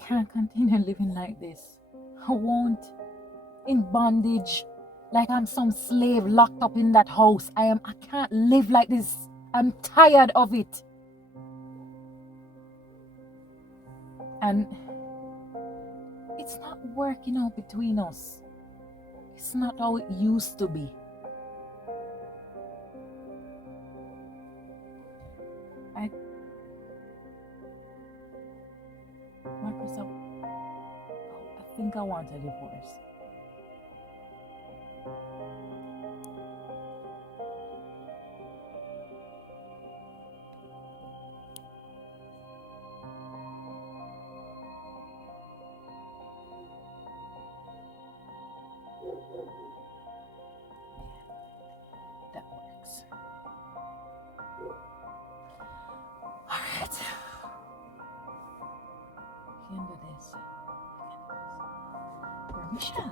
can't continue living like this. I won't. In bondage, like I'm some slave locked up in that house. I can't live like this. I'm tired of it. And it's not working out between us. It's not how it used to be. Marcus, I think I want a divorce. That works. All right. You can do this. Permission.